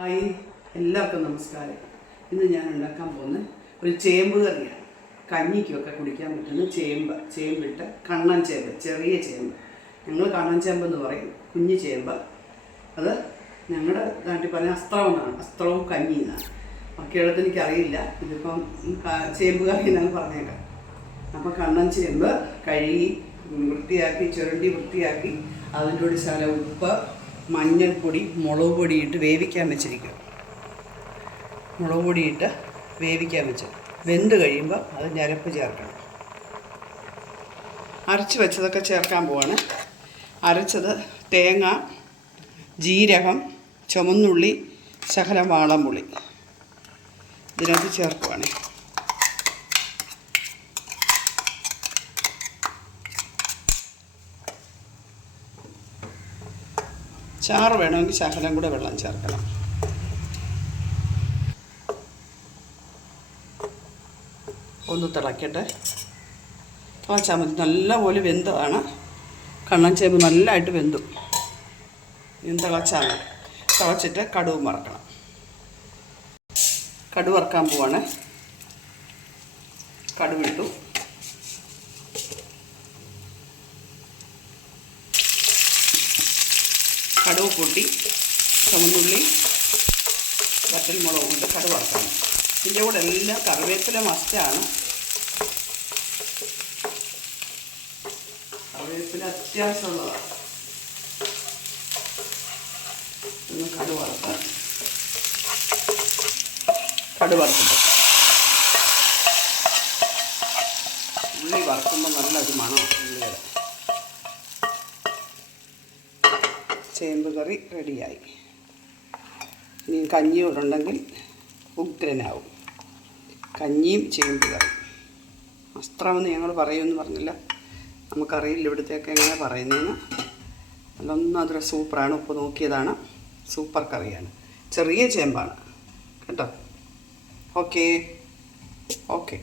Hi. എല്ലാവർക്കും നമസ്കാരം. ഇന്ന് ഞാൻ ഉണ്ടാക്കാൻ പോകുന്ന ഒരു ചേമ്പ് കറിയാണ്. കഞ്ഞിക്കൊക്കെ കുടിക്കാൻ പറ്റുന്ന ചേമ്പ്. ചേമ്പിട്ട് കണ്ണൻ ചേമ്പ് ചെറിയ ചേമ്പ്. ഞങ്ങൾ കണ്ണൻ ചേമ്പ് എന്ന് പറയും. കുഞ്ഞു ചേമ്പ്. അത് ഞങ്ങളുടെ നാട്ടിൽ പറഞ്ഞ അസ്ത്രം അസ്ത്രവും കഞ്ഞി എന്നാണ്. ബാക്കിയുള്ളത് എനിക്കറിയില്ല. ഇതിപ്പം ചേമ്പ് കറി എന്നാണ് പറഞ്ഞേക്കാം. അപ്പോൾ കണ്ണൻ ചേമ്പ് കഴുകി വൃത്തിയാക്കി ചുരണ്ടി വൃത്തിയാക്കി അതിന്റെ ഒരു ശല ഉപ്പ് മഞ്ഞൾപ്പൊടി മുളക് പൊടി ഇട്ട് വേവിക്കാൻ വെച്ചിരിക്കുക. മുളക് പൊടി ഇട്ട് വേവിക്കാൻ വെച്ചു വെന്ത് കഴിയുമ്പോൾ അത് ഞരപ്പ് ചേർക്കണം. അരച്ച് വെച്ചതൊക്കെ ചേർക്കാൻ പോവാണ്. അരച്ചത് തേങ്ങ ജീരകം ചുമന്നുള്ളി ശകലം വാളംപുളി. ഇതിനകത്ത് ചേർക്കുവാണേ. ചാറ് വേണമെങ്കിൽ ശകലം കൂടെ വെള്ളം ചേർക്കണം. ഒന്ന് തിളക്കട്ടെ. തിളച്ചാൽ മതി. നല്ലപോലെ വെന്തതാണ്. കണ്ണൻ ചേമ്പ് നല്ലതായിട്ട് വെന്തു. ഇനി തിളച്ചാൽ മതി. തിളച്ചിട്ട് കടുവ് മറക്കണം കടുവറക്കാൻ പോവാണ്. കടുവിട്ടു. കടുവ് പൊട്ടി ചുവന്നുള്ളി വറ്റൽമുളകും കൊണ്ട് കടുവ് വറക്കണം ഇതിന്റെ കൂടെ എല്ലാം കറിവേപ്പില മസ്റ്റാണ്. കറിവേപ്പില അത്യാവശ്യമുള്ളതാണ്. കടുവ് കടുവ് ഉള്ളി വറുക്കുമ്പോൾ നല്ലൊരു മണം ഉള്ളിയുടെ ചേമ്പ് കറി റെഡിയായി. ഇനി കഞ്ഞി ഉണ്ടെങ്കിൽ ഉഗ്രനാവും. കഞ്ഞിയും ചേമ്പ് കറി അസ്ത്രമെന്ന് ഞങ്ങൾ പറയുമെന്ന് പറഞ്ഞില്ല. നമുക്കറിയില്ല ഇവിടുത്തെയൊക്കെ എങ്ങനെ പറയുന്നതെന്ന്. അല്ലൊന്നും അതൊരു സൂപ്പറാണ്. ഉപ്പ് നോക്കിയതാണ്. സൂപ്പർ കറിയാണ്. ചെറിയ ചേമ്പാണ്. കേട്ടോ? ഓക്കേ. ഓക്കെ.